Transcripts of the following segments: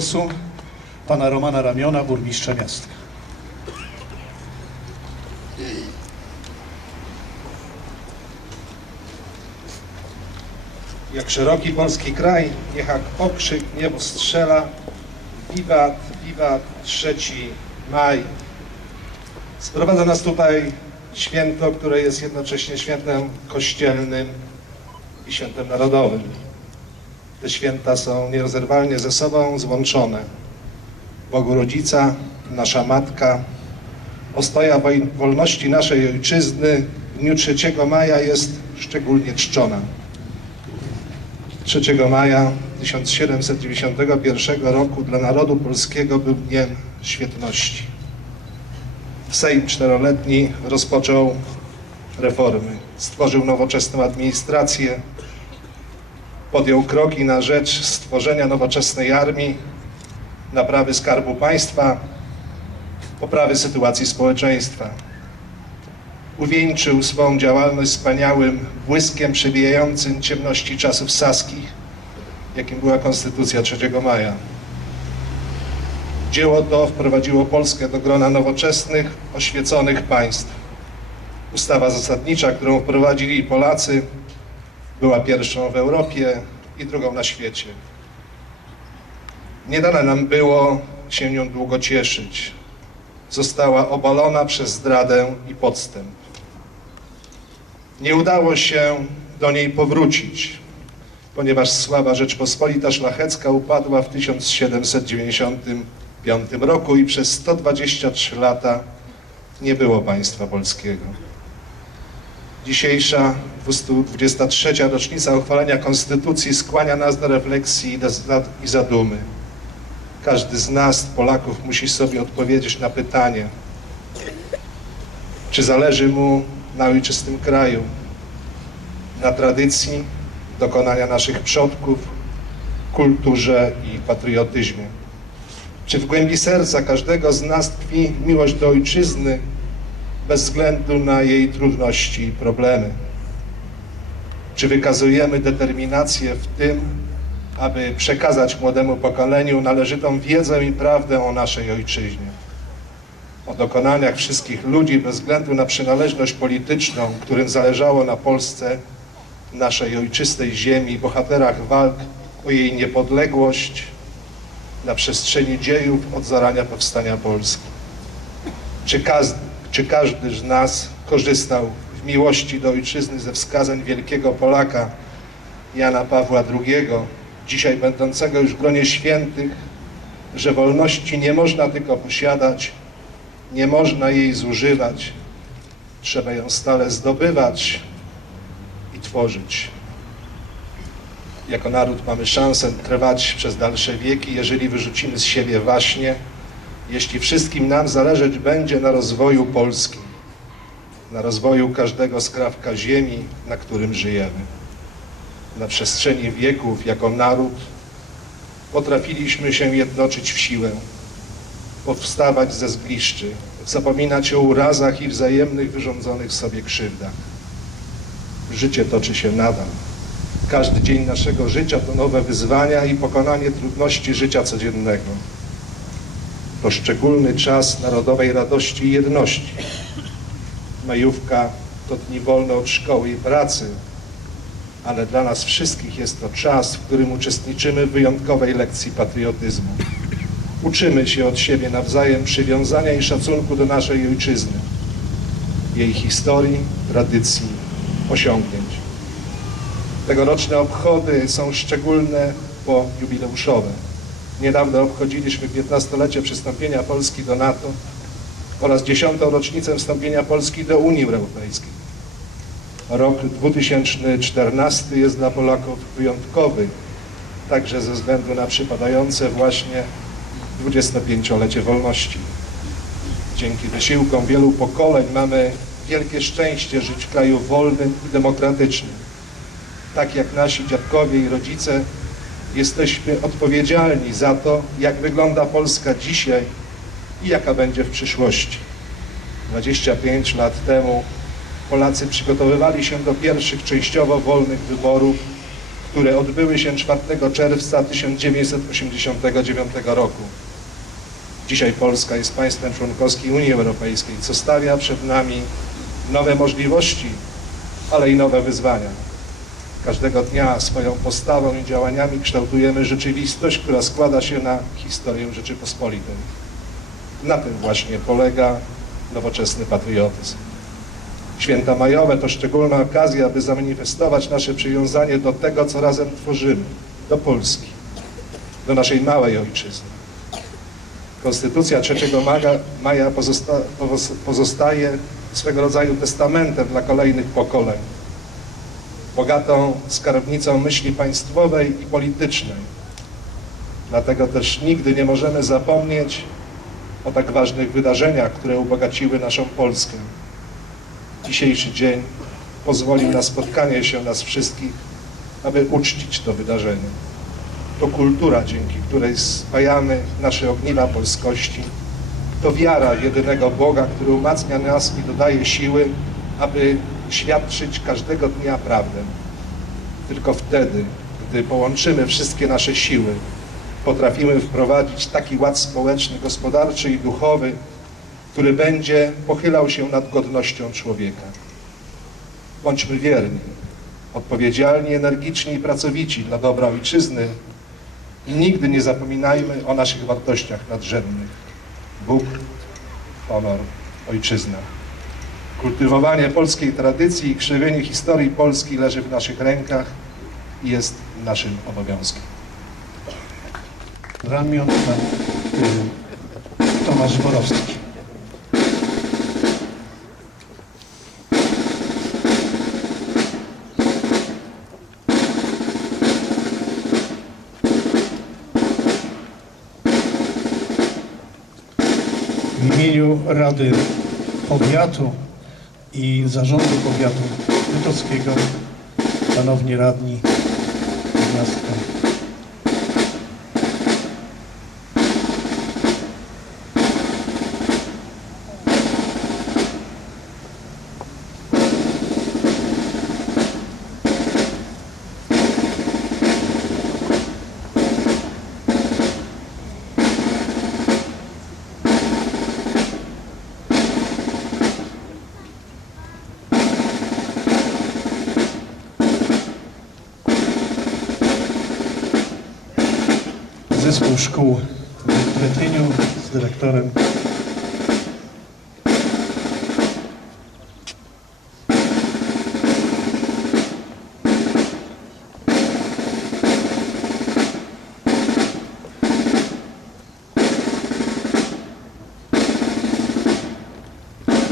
Głosu pana Romana Ramiona, burmistrza miasta. Jak szeroki polski kraj, niech jak okrzyk niebo strzela, wiwat, wiwat, trzeci maj. Sprowadza nas tutaj święto, które jest jednocześnie świętem kościelnym i świętem narodowym. Te święta są nierozerwalnie ze sobą złączone. Bogu Rodzica, nasza Matka, ostoja wolności naszej Ojczyzny w dniu 3 maja jest szczególnie czczona. 3 maja 1791 roku dla narodu polskiego był dniem świetności. Sejm czteroletni rozpoczął reformy, stworzył nowoczesną administrację, podjął kroki na rzecz stworzenia nowoczesnej armii, naprawy skarbu państwa, poprawy sytuacji społeczeństwa. Uwieńczył swą działalność wspaniałym błyskiem przebijającym ciemności czasów saskich, jakim była Konstytucja 3 maja. Dzieło to wprowadziło Polskę do grona nowoczesnych, oświeconych państw. Ustawa zasadnicza, którą wprowadzili Polacy, była pierwszą w Europie i drugą na świecie. Nie dane nam było się nią długo cieszyć. Została obalona przez zdradę i podstęp. Nie udało się do niej powrócić, ponieważ sława Rzeczpospolita Szlachecka upadła w 1795 roku i przez 123 lata nie było państwa polskiego. Dzisiejsza 223. rocznica uchwalenia Konstytucji skłania nas do refleksji i zadumy. Każdy z nas, Polaków, musi sobie odpowiedzieć na pytanie, czy zależy mu na ojczystym kraju, na tradycji, dokonania naszych przodków, kulturze i patriotyzmie. Czy w głębi serca każdego z nas tkwi miłość do ojczyzny bez względu na jej trudności i problemy? Czy wykazujemy determinację w tym, aby przekazać młodemu pokoleniu należytą wiedzę i prawdę o naszej ojczyźnie? o dokonaniach wszystkich ludzi bez względu na przynależność polityczną, którym zależało na Polsce, naszej ojczystej ziemi, bohaterach walk o jej niepodległość na przestrzeni dziejów od zarania powstania Polski. Czy każdy, czy każdy z nas korzystał w miłości do ojczyzny ze wskazań wielkiego Polaka Jana Pawła II, dzisiaj będącego już w gronie świętych, że wolności nie można tylko posiadać, nie można jej zużywać. Trzeba ją stale zdobywać i tworzyć. Jako naród mamy szansę trwać przez dalsze wieki, jeżeli wyrzucimy z siebie waśnie, jeśli wszystkim nam zależeć będzie na rozwoju Polski, na rozwoju każdego skrawka ziemi, na którym żyjemy. Na przestrzeni wieków, jako naród, potrafiliśmy się jednoczyć w siłę, powstawać ze zgliszczy, zapominać o urazach i wzajemnych wyrządzonych sobie krzywdach. Życie toczy się nadal. Każdy dzień naszego życia to nowe wyzwania i pokonanie trudności życia codziennego. To szczególny czas narodowej radości i jedności. Majówka to dni wolne od szkoły i pracy, ale dla nas wszystkich jest to czas, w którym uczestniczymy w wyjątkowej lekcji patriotyzmu. Uczymy się od siebie nawzajem przywiązania i szacunku do naszej ojczyzny, jej historii, tradycji, osiągnięć. Tegoroczne obchody są szczególne, bo jubileuszowe. Niedawno obchodziliśmy 15-lecie przystąpienia Polski do NATO oraz 10. rocznicę wstąpienia Polski do Unii Europejskiej. Rok 2014 jest dla Polaków wyjątkowy, także ze względu na przypadające właśnie 25-lecie wolności. Dzięki wysiłkom wielu pokoleń mamy wielkie szczęście żyć w kraju wolnym i demokratycznym. Tak jak nasi dziadkowie i rodzice, jesteśmy odpowiedzialni za to, jak wygląda Polska dzisiaj i jaka będzie w przyszłości. 25 lat temu Polacy przygotowywali się do pierwszych częściowo wolnych wyborów które odbyły się 4 czerwca 1989 roku. Dzisiaj Polska jest państwem członkowskim Unii Europejskiej, co stawia przed nami nowe możliwości, ale i nowe wyzwania. Każdego dnia swoją postawą i działaniami kształtujemy rzeczywistość, która składa się na historię Rzeczypospolitej. Na tym właśnie polega nowoczesny patriotyzm. Święta majowe to szczególna okazja, by zamanifestować nasze przywiązanie do tego, co razem tworzymy, do Polski, do naszej małej ojczyzny. Konstytucja 3 maja, maja pozosta- pozostaje swego rodzaju testamentem dla kolejnych pokoleń, bogatą skarbnicą myśli państwowej i politycznej. Dlatego też nigdy nie możemy zapomnieć o tak ważnych wydarzeniach, które ubogaciły naszą Polskę. Dzisiejszy dzień pozwolił na spotkanie się nas wszystkich, aby uczcić to wydarzenie. To kultura, dzięki której spajamy nasze ogniwa polskości. To wiara jedynego Boga, który umacnia nas i dodaje siły, aby świadczyć każdego dnia prawdę. Tylko wtedy, gdy połączymy wszystkie nasze siły, potrafimy wprowadzić taki ład społeczny, gospodarczy i duchowy, który będzie pochylał się nad godnością człowieka. Bądźmy wierni, odpowiedzialni, energiczni i pracowici dla dobra ojczyzny i nigdy nie zapominajmy o naszych wartościach nadrzędnych. Bóg, honor, ojczyzna. Kultywowanie polskiej tradycji i krzewienie historii Polski leży w naszych rękach i jest naszym obowiązkiem. Ramion pan y, Tomasz Borowski. W imieniu Rady Powiatu i Zarządu Powiatu Witowskiego, Szanowni Radni Miasta szkół w Kretyniu z dyrektorem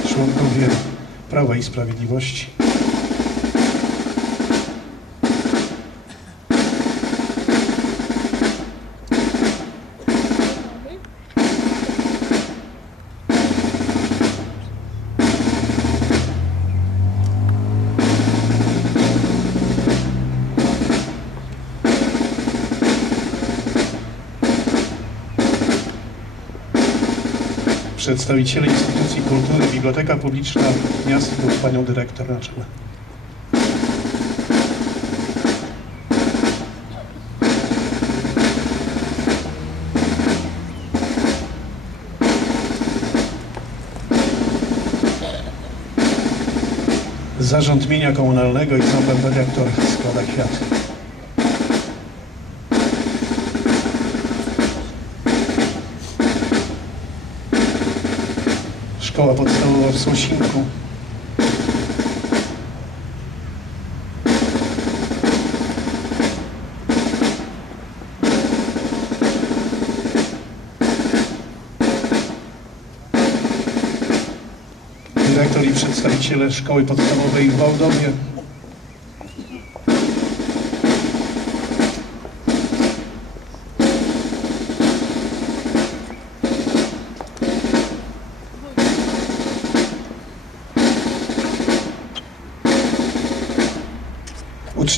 członkowie Prawa i Sprawiedliwości. Przedstawiciele instytucji kultury, Biblioteka Publiczna Miasta lub Panią Dyrektor na czele. Zarząd Mienia Komunalnego i pan dyrektor składa. Szkoła podstawowa w Słosinku. Dyrektor i przedstawiciele Szkoły Podstawowej w Wałdowie.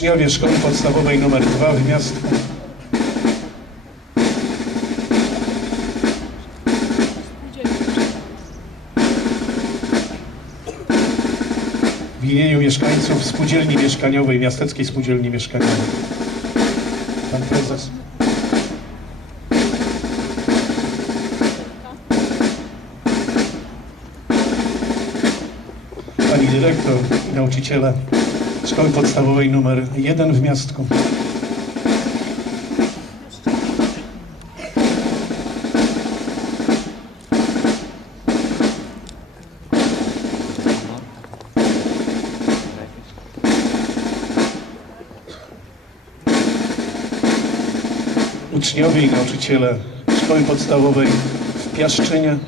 Uczniowie Szkoły Podstawowej nr 2 w Miastku. W imieniu mieszkańców Spółdzielni Mieszkaniowej, Miasteckiej Spółdzielni Mieszkaniowej. pan prezes. Pani dyrektor i nauczyciele Szkoły Podstawowej numer 1 w Miastku. Uczniowie i nauczyciele Szkoły Podstawowej w Piaszczynie.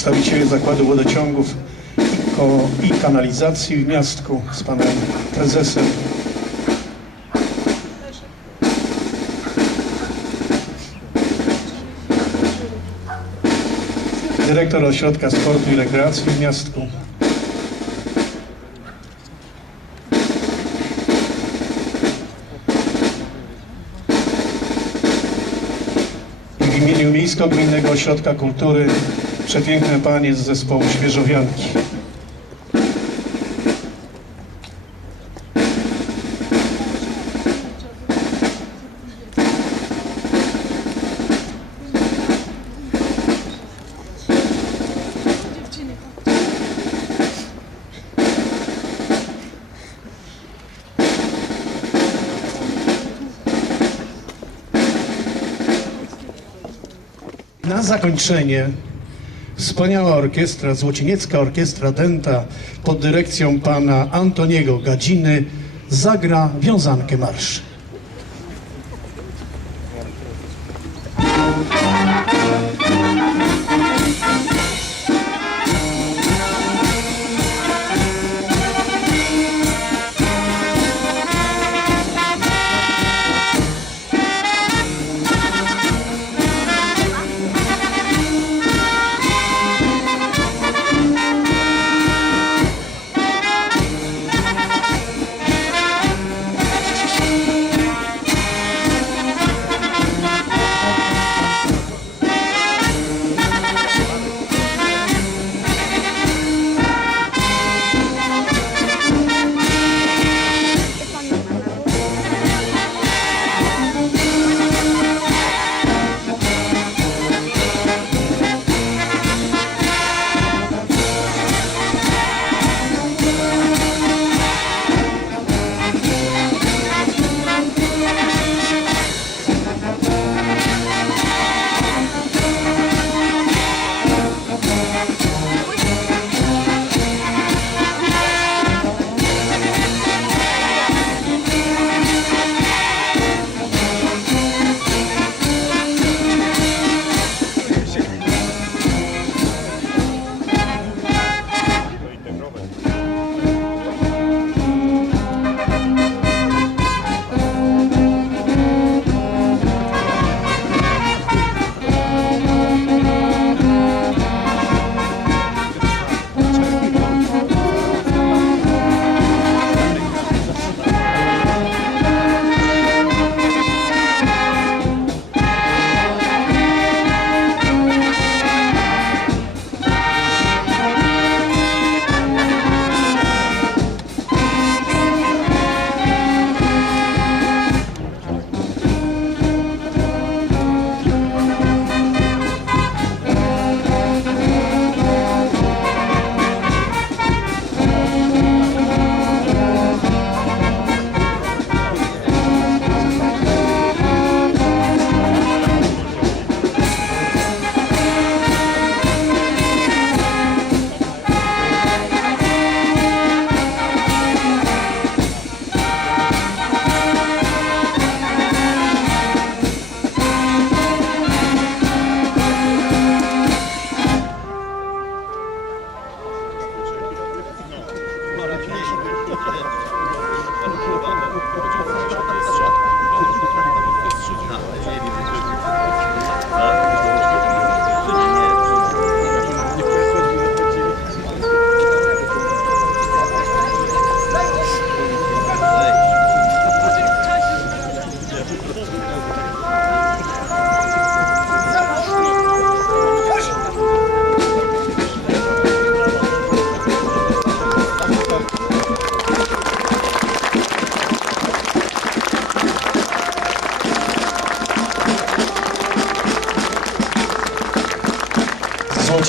Przedstawiciele Zakładu Wodociągów i, Kanalizacji w Miastku z panem prezesem dyrektor Ośrodka Sportu i Rekreacji w Miastku. W imieniu Miejsko-Gminnego Ośrodka Kultury przepiękne panie z zespołu Świeżowianki. Na zakończenie wspaniała orkiestra, Złocieniecka Orkiestra Denta pod dyrekcją pana Antoniego Gadziny zagra wiązankę marsz.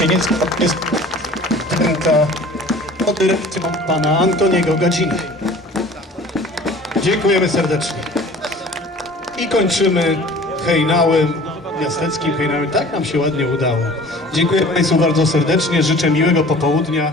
Złocieniecka Orkiestra Dęta pod dyrekcją pana Antoniego Gadziny. Dziękujemy serdecznie. I kończymy hejnałem, miasteckim hejnałem. Tak nam się ładnie udało. Dziękuję Państwu bardzo serdecznie, życzę miłego popołudnia.